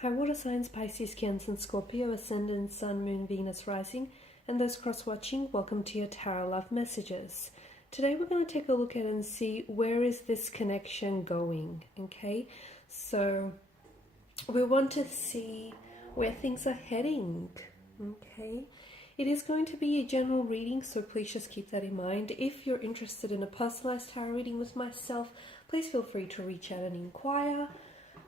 High water signs Pisces, Cancer, and Scorpio, Ascendant, Sun, Moon, Venus, Rising, and those cross-watching, welcome to your Tarot Love Messages. Today we're going to take a look at and see where is this connection going, okay? So we want to see where things are heading, okay? It is going to be a general reading, so please just keep that in mind. If you're interested in a personalized tarot reading with myself, please feel free to reach out and inquire.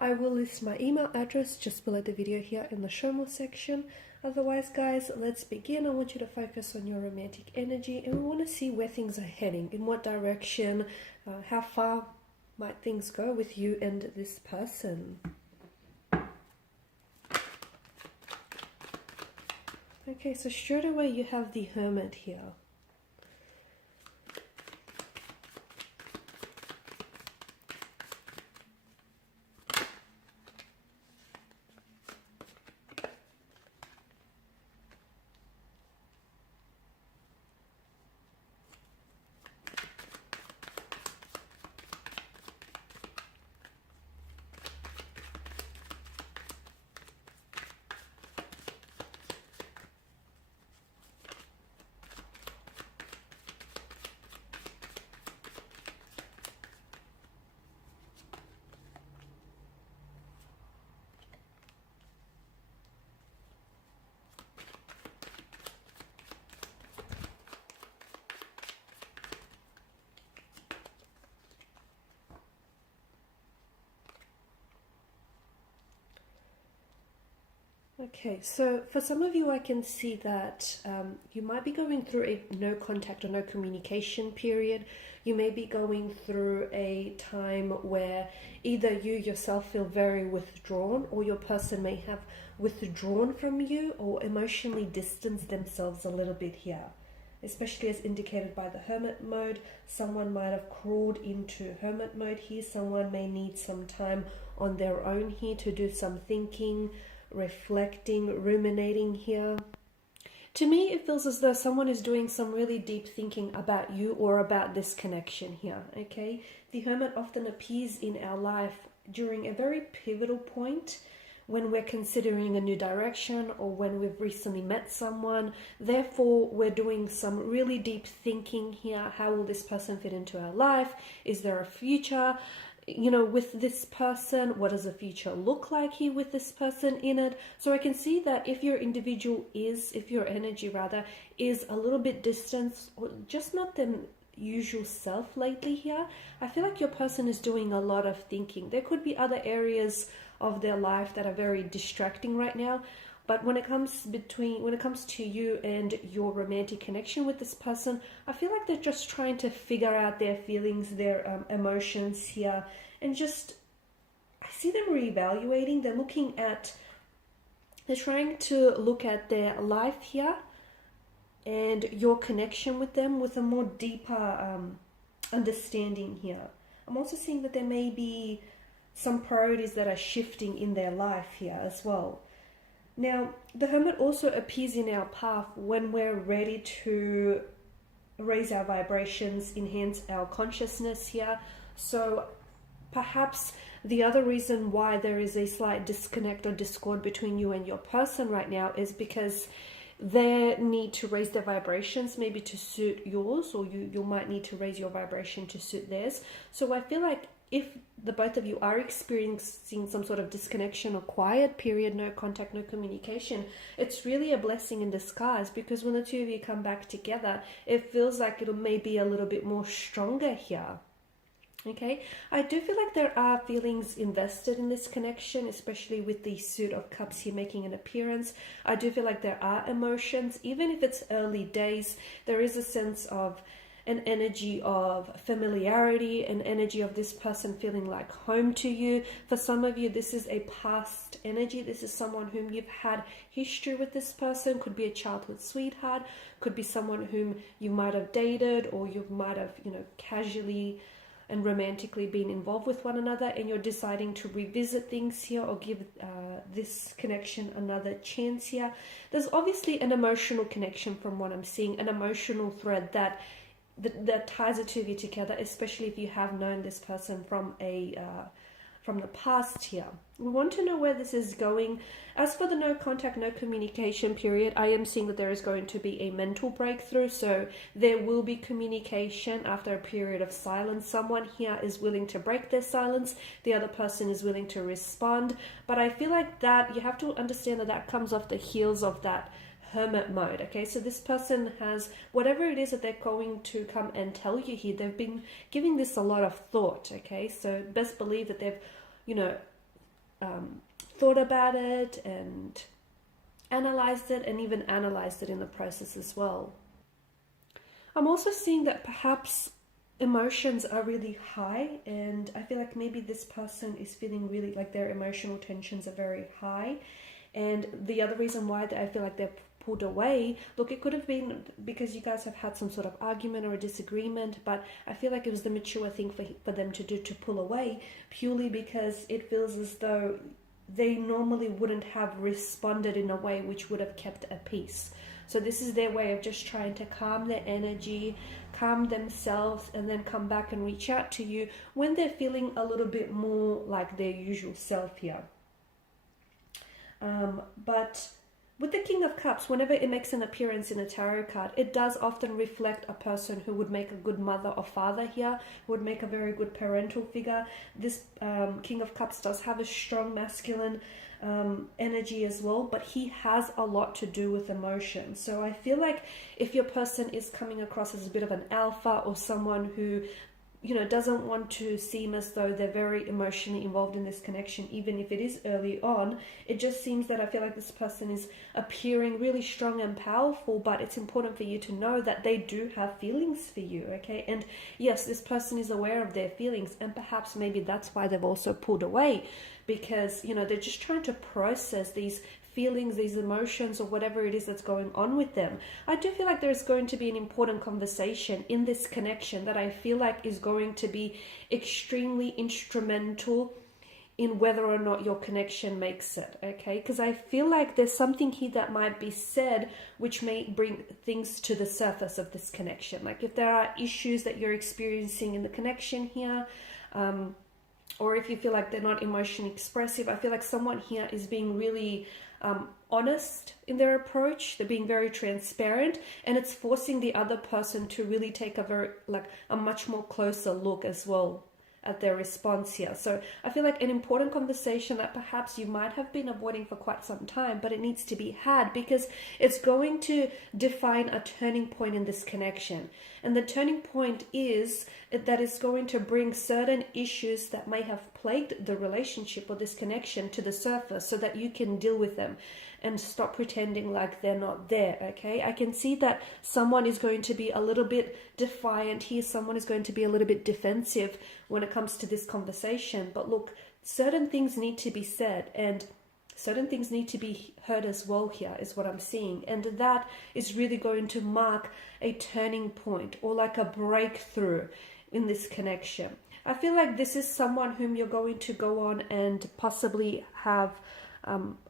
I will list my email address just below the video here in the show more section. Otherwise, guys, let's begin. I want you to focus on your romantic energy, and we want to see where things are heading, in what direction, how far might things go with you and this person. Okay, so straight away you have the Hermit here. Okay, so for some of you I can see that you might be going through a no contact or no communication period. You may be going through a time where either you yourself feel very withdrawn, or your person may have withdrawn from you or emotionally distanced themselves a little bit here. Especially as indicated by the Hermit mode, someone might have crawled into Hermit mode here. Someone may need some time on their own here to do some thinking, reflecting, ruminating here. To me, it feels as though someone is doing some really deep thinking about you or about this connection here, okay? The Hermit often appears in our life during a very pivotal point, when we're considering a new direction or when we've recently met someone. Therefore, we're doing some really deep thinking here. How will this person fit into our life? Is there a future, you know, with this person? What does the future look like here with this person in it? So I can see that if your energy rather, is a little bit distant or just not the usual self lately here, I feel like your person is doing a lot of thinking. There could be other areas of their life that are very distracting right now, but when it comes to you and your romantic connection with this person, I feel like they're just trying to figure out their feelings, their emotions here, and just, I see them reevaluating. They're trying to look at their life here and your connection with them with a more deeper understanding here. I'm also seeing that there may be some priorities that are shifting in their life here as well. Now, the Hermit also appears in our path when we're ready to raise our vibrations, enhance our consciousness here. So perhaps the other reason why there is a slight disconnect or discord between you and your person right now is because they need to raise their vibrations maybe to suit yours, or you might need to raise your vibration to suit theirs. So I feel like if the both of you are experiencing some sort of disconnection or quiet period, no contact, no communication, it's really a blessing in disguise, because when the two of you come back together, it feels like it'll maybe a little bit more stronger here. Okay, I do feel like there are feelings invested in this connection, especially with the Suit of Cups here making an appearance. I do feel like there are emotions, even if it's early days. There is a sense of an energy of familiarity, an energy of this person feeling like home to you. For some of you, this is a past energy. This is someone whom you've had history with. This person could be a childhood sweetheart, could be someone whom you might have dated, or you might have, casually and romantically been involved with one another, and you're deciding to revisit things here or give this connection another chance here. There's obviously an emotional connection from what I'm seeing, an emotional thread that ties the two of you together, especially if you have known this person from from the past here. We want to know where this is going. As for the no contact, no communication period, I am seeing that there is going to be a mental breakthrough. So there will be communication after a period of silence. Someone here is willing to break their silence. The other person is willing to respond. But I feel like that you have to understand that that comes off the heels of that Hermit mode. Okay, so this person has whatever it is that they're going to come and tell you here. They've been giving this a lot of thought. Okay, so best believe that they've, thought about it and analyzed it, and even analyzed it in the process as well. I'm also seeing that perhaps emotions are really high, and I feel like maybe this person is feeling really like their emotional tensions are very high. And the other reason why I feel like they're pulled away, look, it could have been because you guys have had some sort of argument or a disagreement, but I feel like it was the mature thing for them to do, to pull away, purely because it feels as though they normally wouldn't have responded in a way which would have kept a peace. So this is their way of just trying to calm their energy, calm themselves, and then come back and reach out to you when they're feeling a little bit more like their usual self here. But with the King of Cups, whenever it makes an appearance in a tarot card, it does often reflect a person who would make a good mother or father here, who would make a very good parental figure. This King of Cups does have a strong masculine energy as well, but he has a lot to do with emotion. So I feel like if your person is coming across as a bit of an alpha, or someone who doesn't want to seem as though they're very emotionally involved in this connection, even if it is early on, it just seems that I feel like this person is appearing really strong and powerful, but it's important for you to know that they do have feelings for you, okay? And yes, this person is aware of their feelings, and perhaps maybe that's why they've also pulled away, because, they're just trying to process these feelings, these emotions, or whatever it is that's going on with them. I do feel like there's going to be an important conversation in this connection that I feel like is going to be extremely instrumental in whether or not your connection makes it, okay? Because I feel like there's something here that might be said which may bring things to the surface of this connection. Like if there are issues that you're experiencing in the connection here, or if you feel like they're not emotionally expressive, I feel like someone here is being really honest in their approach. They're being very transparent, and it's forcing the other person to really take a much more closer look as well at their response here. So I feel like an important conversation that perhaps you might have been avoiding for quite some time, but it needs to be had, because it's going to define a turning point in this connection. And the turning point is that it's going to bring certain issues that may have plagued the relationship or this connection to the surface, so that you can deal with them and stop pretending like they're not there, okay? I can see that someone is going to be a little bit defiant here. Someone is going to be a little bit defensive when it comes to this conversation. But look, certain things need to be said, and certain things need to be heard as well here, is what I'm seeing. And that is really going to mark a turning point, or like a breakthrough in this connection. I feel like this is someone whom you're going to go on and possibly have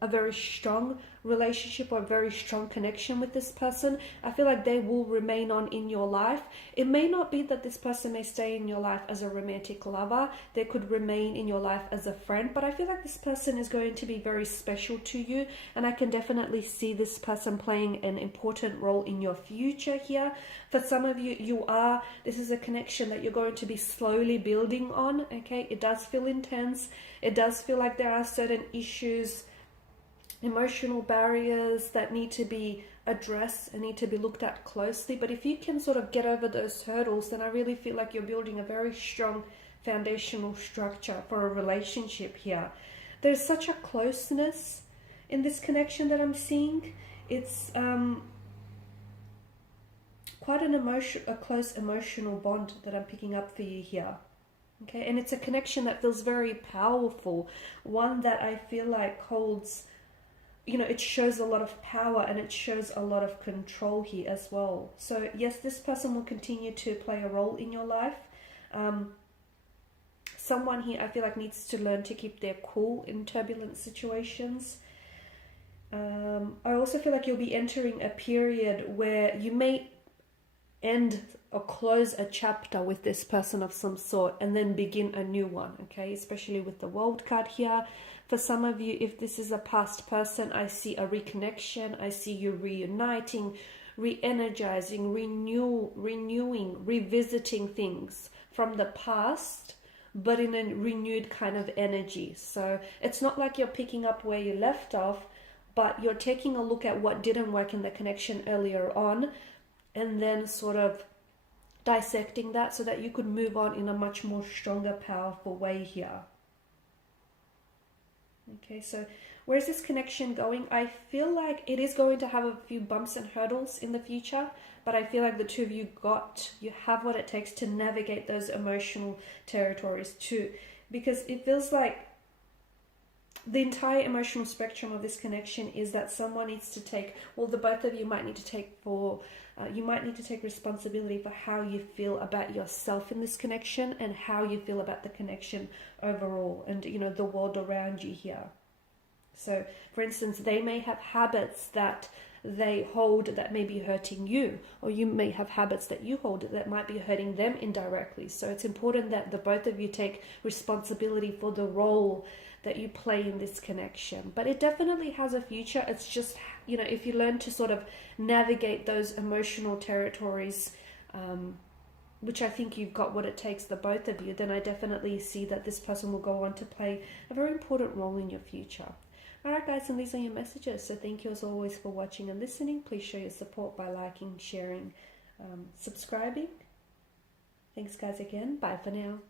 a very strong relationship or a very strong connection with this person. I feel like they will remain on in your life. It may not be that this person may stay in your life as a romantic lover. They could remain in your life as a friend, but I feel like this person is going to be very special to you, and I can definitely see this person playing an important role in your future here. For some of you, this is a connection that you're going to be slowly building on, okay? It does feel intense. It does feel like there are certain issues, emotional barriers that need to be addressed and need to be looked at closely. But if you can sort of get over those hurdles, then I really feel like you're building a very strong foundational structure for a relationship here. There's such a closeness in this connection that I'm seeing. It's quite a close emotional bond that I'm picking up for you here. Okay, and it's a connection that feels very powerful, one that I feel like holds, it shows a lot of power, and it shows a lot of control here as well. So yes, this person will continue to play a role in your life. Someone here I feel like needs to learn to keep their cool in turbulent situations. I also feel like you'll be entering a period where you may end or close a chapter with this person of some sort and then begin a new one, okay? Especially with the World card here. For some of you, if this is a past person, I see a reconnection. I see you reuniting, re-energizing, renewing, revisiting things from the past, but in a renewed kind of energy. So it's not like you're picking up where you left off, but you're taking a look at what didn't work in the connection earlier on, and then sort of dissecting that so that you could move on in a much more stronger, powerful way here. Okay, so where's this connection going? I feel like it is going to have a few bumps and hurdles in the future, but I feel like the two of you have what it takes to navigate those emotional territories too, because it feels like the entire emotional spectrum of this connection is that someone needs to take, well, the both of you might need to take responsibility for how you feel about yourself in this connection and how you feel about the connection overall and, you know, the world around you here. So, for instance, they may have habits that they hold that may be hurting you, or you may have habits that you hold that might be hurting them indirectly. So it's important that the both of you take responsibility for the role that you play in this connection. But it definitely has a future. It's just, you know, if you learn to sort of navigate those emotional territories, which I think you've got what it takes, the both of you, then I definitely see that this person will go on to play a very important role in your future. Alright guys, and these are your messages. So thank you as always for watching and listening. Please show your support by liking, sharing, subscribing. Thanks guys again. Bye for now.